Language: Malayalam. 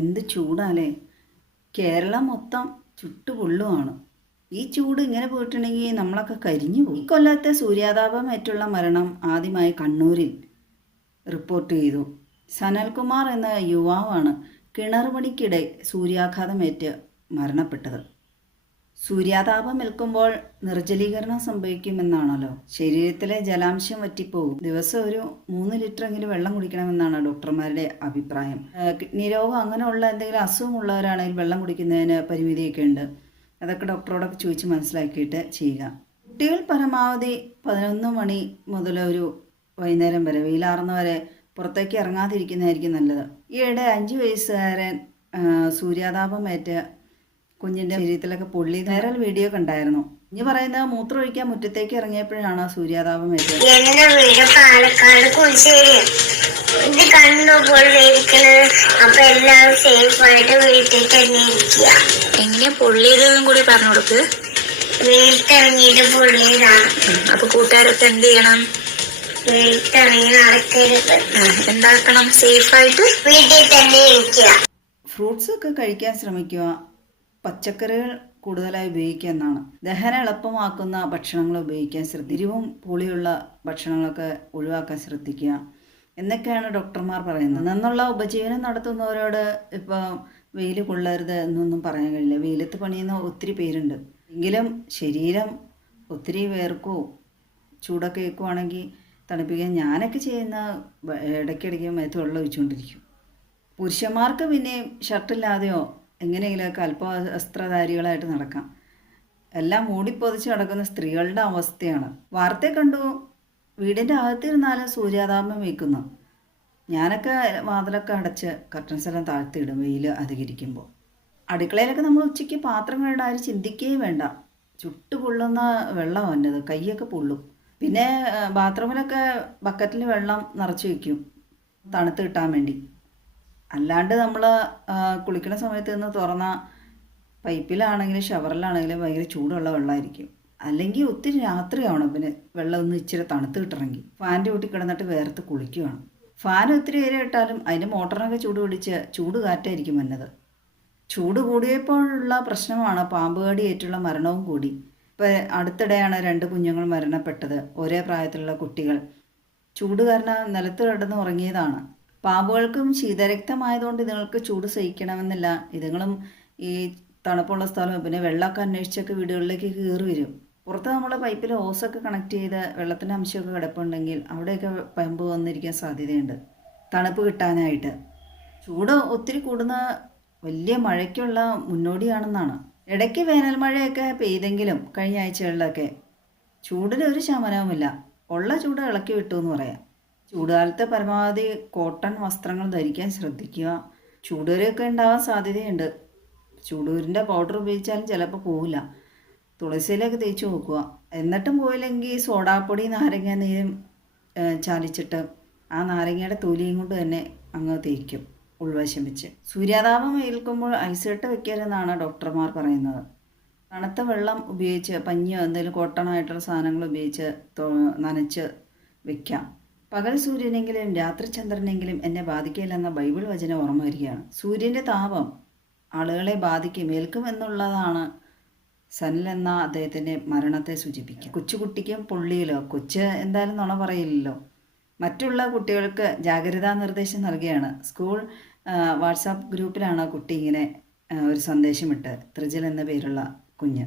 എന്ത് ചൂടാലേ! കേരളം മൊത്തം ചുട്ടുപൊള്ളുവാണ്. ഈ ചൂട് ഇങ്ങനെ പോയിട്ടുണ്ടെങ്കിൽ നമ്മളൊക്കെ കരിഞ്ഞു പോകും. ഇക്കൊല്ലത്തെ സൂര്യാതാപമേറ്റുള്ള മരണം ആദ്യമായി കണ്ണൂരിൽ റിപ്പോർട്ട് ചെയ്തു. സനൽകുമാർ എന്ന യുവാവാണ് കിണറുപണിക്കിടെ സൂര്യാഘാതമേറ്റ് മരണപ്പെട്ടത്. സൂര്യാതാപം ഏൽക്കുമ്പോൾ നിർജ്ജലീകരണം സംഭവിക്കുമെന്നാണല്ലോ. ശരീരത്തിലെ ജലാംശം വറ്റിപ്പോകും. ദിവസം ഒരു 3 ലിറ്ററെങ്കിലും വെള്ളം കുടിക്കണമെന്നാണ് ഡോക്ടർമാരുടെ അഭിപ്രായം. കിഡ്നി രോഗം അങ്ങനെയുള്ള എന്തെങ്കിലും അസുഖമുള്ളവരാണെങ്കിൽ വെള്ളം കുടിക്കുന്നതിന് പരിമിതിയൊക്കെ ഉണ്ട്. അതൊക്കെ ഡോക്ടറോടൊക്കെ ചോദിച്ച് മനസ്സിലാക്കിയിട്ട് ചെയ്യുക. കുട്ടികൾ പരമാവധി 11 മണി മുതൽ ഒരു വൈകുന്നേരം വരെ, വെയിലാറുന്ന വരെ പുറത്തേക്ക് ഇറങ്ങാതിരിക്കുന്നതായിരിക്കും നല്ലത്. ഈയിടെ 5 വയസ്സുകാരൻ സൂര്യാതാപമേറ്റ് കുഞ്ഞിൻ്റെ ശരീരത്തിലൊക്കെ പൊള്ളി വൈറൽ വീഡിയോ കണ്ടായിരുന്നു. ഇനി പറയുന്നത് മൂത്രമൊഴിക്കാൻ മുറ്റത്തേക്ക് ഇറങ്ങിയപ്പോഴാണ് സൂര്യാതാപം ഏറ്റത്. എന്റെ വീട് പാലക്കാട് കുഞ്ചേരി. ഇത് കണ്ടു പൊള്ളിയിരിക്കണത്. അപ്പൊ എല്ലാവരും സേഫ് ആയിട്ട് വീട്ടിൽ തന്നെ ഇരിക്കുക. എങ്ങനെയാ പൊള്ളിയതെന്നും കൂടി പറഞ്ഞു കൊടുക്ക്. വീട്ടിറങ്ങിയിട്ട് പൊള്ളിയതാണ്. അപ്പൊ കൂട്ടുകാരൊക്കെ എന്ത് ചെയ്യണം? വീട്ടിറങ്ങി നടക്കരുത്. എന്താക്കണം? സേഫായിട്ട് വീട്ടിൽ തന്നെ ഇരിക്കുക. ഫ്രൂട്ട്സ് ഒക്കെ കഴിക്കാൻ ശ്രമിക്കുക. പച്ചക്കറികൾ കൂടുതലായി ഉപയോഗിക്കുക എന്നാണ്. ദഹനം എളുപ്പമാക്കുന്ന ഭക്ഷണങ്ങൾ ഉപയോഗിക്കാൻ ശ്രദ്ധിക്കുക. എരിവും പുളിയുള്ള ഭക്ഷണങ്ങളൊക്കെ ഒഴിവാക്കാൻ ശ്രദ്ധിക്കുക എന്നൊക്കെയാണ് ഡോക്ടർമാർ പറയുന്നത്. നിന്നുള്ള ഉപജീവനം നടത്തുന്നവരോട് ഇപ്പോൾ വെയിൽ കൊള്ളരുത് എന്നൊന്നും പറയാൻ കഴിയില്ല. വെയിലത്ത് പണിയുന്ന ഒത്തിരി പേരുണ്ട്. എങ്കിലും ശരീരം ഒത്തിരി വേർക്കോ ചൂടൊക്കെ ഏൽക്കുവാണെങ്കിൽ തണുപ്പിക്കാൻ ഞാനൊക്കെ ചെയ്യുന്ന ഇടയ്ക്കിടയ്ക്ക് മേത്ത് വെള്ളം ഒഴിച്ചുകൊണ്ടിരിക്കും. പുരുഷന്മാർക്ക് പിന്നെ ഷർട്ടില്ലാതെയോ എങ്ങനെയെങ്കിലുമൊക്കെ അല്പവസ്ത്രധാരികളായിട്ട് നടക്കാം. എല്ലാം മൂടിപ്പൊതിച്ച് നടക്കുന്ന സ്ത്രീകളുടെ അവസ്ഥയാണ്. വാർത്ത കണ്ടു വീടിൻ്റെ അകത്തിരുന്നാലും സൂര്യാതാപം വയ്ക്കുന്നു. ഞാനൊക്കെ വാതിലൊക്കെ അടച്ച് കർട്ടൻസ് എല്ലാം താഴ്ത്തിയിടും വെയിൽ അധികരിക്കുമ്പോൾ. അടുക്കളയിലൊക്കെ നമ്മൾ ഉച്ചയ്ക്ക് പാത്രം കഴുകാൻ ആരും ചിന്തിക്കുകയും വേണ്ട. ചുട്ടു പൊള്ളുന്ന വെള്ളം വന്നത് കൈയൊക്കെ പൊള്ളും. പിന്നെ ബാത്റൂമിലൊക്കെ ബക്കറ്റിൽ വെള്ളം നിറച്ച് വയ്ക്കും തണുത്ത് കിട്ടാൻ വേണ്ടി. അല്ലാണ്ട് നമ്മൾ കുളിക്കുന്ന സമയത്ത് നിന്ന് തുറന്ന പൈപ്പിലാണെങ്കിലും ഷവറിലാണെങ്കിലും ഭയങ്കര ചൂടുള്ള വെള്ളമായിരിക്കും. അല്ലെങ്കിൽ ഒത്തിരി രാത്രിയാവണം പിന്നെ വെള്ളം ഒന്ന് ഇച്ചിരി തണുത്ത് കിട്ടണമെങ്കിൽ. ഫാനിൻ്റെ കൂട്ടി കിടന്നിട്ട് വേർത്ത് കുളിക്കുകയാണ്. ഫാൻ ഒത്തിരി നേരം ഇട്ടാലും അതിൻ്റെ മോട്ടറിനൊക്കെ ചൂട് പിടിച്ച് ചൂട് കാറ്റായിരിക്കും വന്നത്. ചൂട് കൂടിയപ്പോഴുള്ള പ്രശ്നമാണ് പാമ്പ് കടിയേറ്റുള്ള മരണവും കൂടി. ഇപ്പോൾ അടുത്തിടെയാണ് 2 കുഞ്ഞുങ്ങൾ മരണപ്പെട്ടത്. ഒരേ പ്രായത്തിലുള്ള കുട്ടികൾ ചൂട് കാരണം നിലത്ത് കിടന്ന് ഉറങ്ങിയതാണ്. പാമ്പുകൾക്കും ശീതരക്തമായതുകൊണ്ട് ഇതുങ്ങൾക്ക് ചൂട് സഹിക്കണമെന്നില്ല. ഇതുങ്ങളും ഈ തണുപ്പുള്ള സ്ഥലം പിന്നെ വെള്ളമൊക്കെ അന്വേഷിച്ചൊക്കെ വീടുകളിലേക്ക് കയറി വരും. പുറത്ത് നമ്മൾ പൈപ്പിൽ ഓസൊക്കെ കണക്ട് ചെയ്ത് വെള്ളത്തിൻ്റെ അംശമൊക്കെ കിടപ്പുണ്ടെങ്കിൽ അവിടെയൊക്കെ പാമ്പ് വന്നിരിക്കാൻ സാധ്യതയുണ്ട് തണുപ്പ് കിട്ടാനായിട്ട്. ചൂട് ഒത്തിരി കൂടുന്ന വലിയ മഴയ്ക്കുള്ള മുന്നോടിയാണെന്നാണ്. ഇടയ്ക്ക് വേനൽ മഴയൊക്കെ പെയ്തെങ്കിലും കഴിഞ്ഞ ആഴ്ചകളിലൊക്കെ ചൂടിന് ഒരു ശമനവുമില്ല. ഉള്ള ചൂട് ഇളക്കി വിട്ടു എന്ന് പറയാം. ചൂടുകാലത്ത് പരമാവധി കോട്ടൺ വസ്ത്രങ്ങൾ ധരിക്കാൻ ശ്രദ്ധിക്കുക. ചൂടുകുരൊക്കെ ഉണ്ടാവാൻ സാധ്യതയുണ്ട്. ചൂടുകുരിൻ്റെ പൗഡർ ഉപയോഗിച്ചാലും ചിലപ്പോൾ പോവില്ല. തുളസിയിലൊക്കെ തേച്ച് നോക്കുക. എന്നിട്ടും പോയില്ലെങ്കിൽ സോഡാപ്പൊടി നാരങ്ങ നീരും ചാലിച്ചിട്ട് ആ നാരങ്ങയുടെ തൊലിയും കൊണ്ട് തന്നെ അങ്ങ് തേക്കും ഉൾവശം വെച്ച്. സൂര്യാതാപം ഏൽക്കുമ്പോൾ ഐസ് വെക്കരുതെന്നാണ് ഡോക്ടർമാർ പറയുന്നത്. തണുത്ത വെള്ളം ഉപയോഗിച്ച് പഞ്ഞിയോ എന്തെങ്കിലും കോട്ടണായിട്ടുള്ള സാധനങ്ങൾ ഉപയോഗിച്ച് നനച്ച് വെക്കാം. പകൽ സൂര്യനെങ്കിലും രാത്രി ചന്ദ്രനെങ്കിലും എന്നെ ബാധിക്കില്ലെന്ന ബൈബിൾ വചനം ഓർമ്മ വരികയാണ്. സൂര്യൻ്റെ താപം ആളുകളെ ബാധിക്കും എന്നുള്ളതാണ് സനൽ എന്ന അദ്ദേഹത്തിൻ്റെ മരണത്തെ സൂചിപ്പിക്കുക. കൊച്ചുകുട്ടിക്കും പൊള്ളിയിലോ കൊച്ച് എന്തായാലും നുണ പറയില്ലല്ലോ. മറ്റുള്ള കുട്ടികൾക്ക് ജാഗ്രതാ നിർദ്ദേശം നൽകുകയാണ്. സ്കൂൾ വാട്സാപ്പ് ഗ്രൂപ്പിലാണ് കുട്ടി ഇങ്ങനെ ഒരു സന്ദേശമിട്ട് ത്രിജൽ എന്ന പേരുള്ള കുഞ്ഞ്.